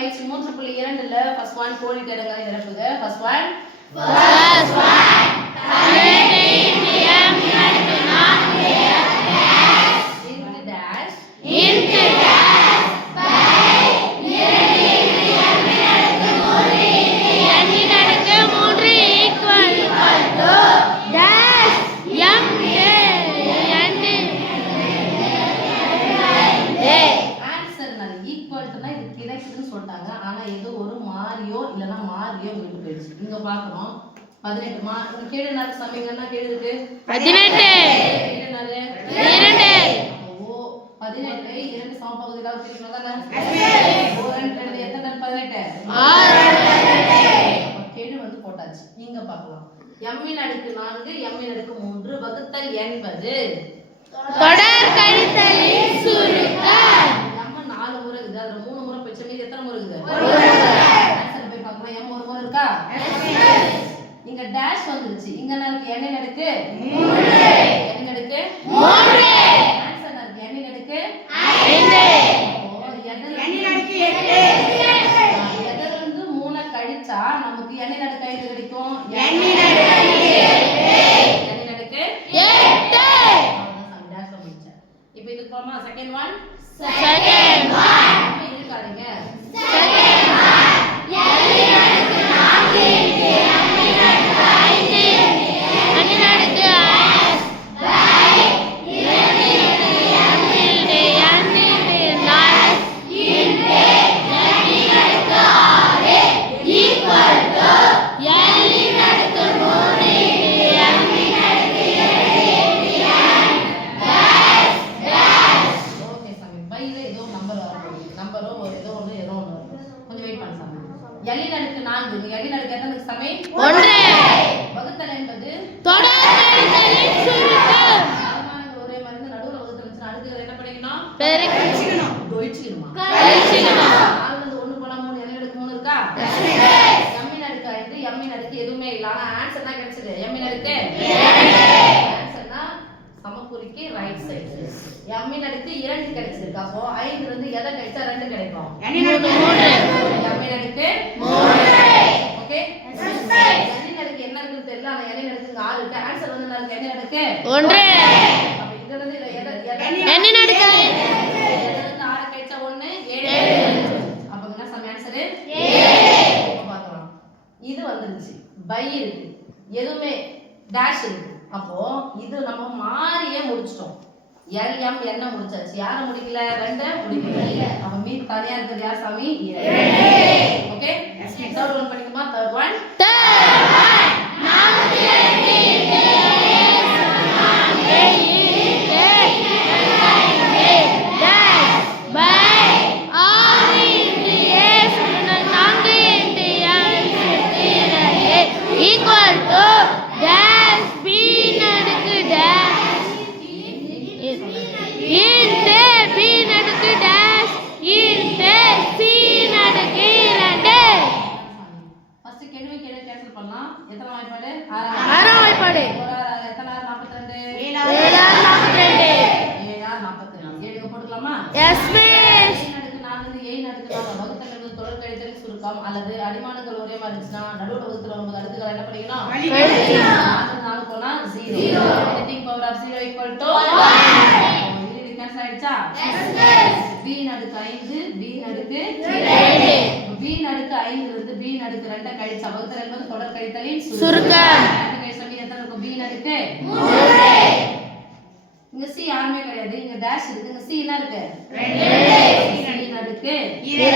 பயிற்சி 3.2ல first one கோடிட்டடங்களை நிரப்புக. First one சொல்லிட்டாங்க. ஆனா ஏதோ ஒரு மாறியோ இல்லனா மாறியோ விட்டு போயிடுச்சு. இங்க பார்க்கணும் 18 கேடு நாள் சமீங்கன்னா கேடு இருக்கு 18 கேடு நாள் 2 ஓ 18 ஐ 2 சமபகுதிகளாக பிரிக்கணும் தானே? எஸ் எத்தனை 18 6 கேடு வந்து போட்டாச்சு. இங்க பார்க்கலாம் m இன் அடுக்கு 4 m இன் அடுக்கு 3 வகுத்தல் என்பது தொடர் கழித்தலின் சுருக்கம். நம்ம 4 முறை இருக்குது. அதுல 3 முறை போச்சு. மீதி எத்தனை முறை இருக்குது? ஒரு முறை. ஆன்சர் போய் பார்க்கணும். m ஒரு முறை இருக்கா? எஸ். இங்க டேஷ் வந்துருச்சு. இங்க என்ன இருக்கு? n இன் அடுக்கு 3 n இன் அடுக்கு 3 ஆன்சர் இருக்கு. n இன் அடுக்கு 5 ஓ n இன் அடுக்கு 8 எதில இருந்து 3 கழிச்சா நமக்கு n இன் அடுக்கு 5 கிடைக்கும். n இன் அடுக்கு 8 n இன் அடுக்கு 8 இப்போ இது போமா செகண்ட் ஒன் இருக்காதீங்க. செகண்ட் ஒன் l இன் அடுக்கு 4 m இன் அடுக்கு 5 n இன் அடுக்கு s பை 2 m இன் நாலு இன்டு n இன் அடுக்கு 6 ஈக்குவல் டு l இன் அடுக்கு 3 m இன் அடுக்கு 8 ஓகே சாமி பைல ஏதோ நம்பர் வரும். நம்பரோ ஏதோ ஒன்று கொஞ்சம் வெயிட் பண்ணு சாமி. l இன் அடுக்கு 4 l இன் அடுக்கு எத்தனை சாமி? 1 வகுத்தல் என்பது தொடர் கழித்தலின் சுருக்கம். பரிமாணங்கள் ஒரே மாதிரி இருந்து நடுவுல வகுத்தல் இருந்துச்சு. அடுக்குகள் என்ன பண்ணிக்கணும்? பெருக்கிக்கணும். கழிச்சிக்கணும். 4 ல இருந்து 1 போனா 3 l இன் அடுக்கு 3 இருக்கா? எஸ். m இன் அடுக்கு 5 m இன் அடுக்கு எதுவுமே இல்ல. ஆனா ஆன்சர் தான் கிடைச்சது. m இன் அடுக்கு 2 ஆன்சர்னா சமக்குறிக்கு ரைட் சைடு. m இன் அடுக்கு 2 கிடைச்சிருக்கு. அப்போ 5 ல இருந்து எதை கழிச்சா 2 கிடைக்கும்? n இன் அடுக்கு 3 m இன் அடுக்கு 3 ஓகே எஸ் பை n இன் அடுக்கு என்ன இருக்குன்னு தெரியல. ஆனா n இன் அடுக்கு 4 இருக்கு. ஆன்சர் வந்து என்ன இருக்கு? n இன் அடுக்கு 1 அப்ப இங்க இருந்து n இன் அடுக்கு 6 கழிச்சா 1 7 அப்ப என்ன சம ஆன்சர் 7. இப்ப பார்க்கலாம். இது வந்துருச்சு. பை இருக்கு. எதுமே டாஷ் இருக்கு. அப்போ இது நம்ம மாறியே முடிச்சிட்டோம். l m என்ன முடிச்சாச்சு. யார முடிக்கல? 2 முடிக்கல. அப்ப மீதி தனியா இருக்குது யார் சாமி? 2 ஓகே தேர்ட் ஒன் படிக்குமா? தேர்ட் ஒன் எத்தனை வாய்ப்பாடு? 6 வாய்ப்பாடு. எத்தனை 42 7 போட்டுக்கலாமா? Yes miss. அடுக்கு 4 இருந்து 7 அடுக்கு 4 வகுத்தல் என்பது தொடர் கழித்தலின் சுருக்கம். அல்லது அடிமானங்கள் ஒரே மாதிரி இருந்துச்சுன்னா நடுவுல வகுத்தல் 9 அடுக்குகள் என்ன பண்ணிக்கணும்? கழிக்கணும். 4 போனா 0 anything power of 0 equal to 1 இது கேன்சல் ஆயிடுச்சா? Yes miss. b இன் அடுக்கு 5 b இன் அடுக்கு 2 b இன் அடுக்கு 5 ல இருந்து b இன் அடுக்கு 2 கழிச்சா வகுத்தல் என்பது தொடர் கழித்தலின் சுருக்கம். எத்தனை இருக்கும்? b இன் அடுக்கு 3 இங்க c யாருமே கிடையாது. இங்க டாஷ் இருக்கு. இங்க c என்ன இருக்கு? 2 c இன் அடுக்கு 2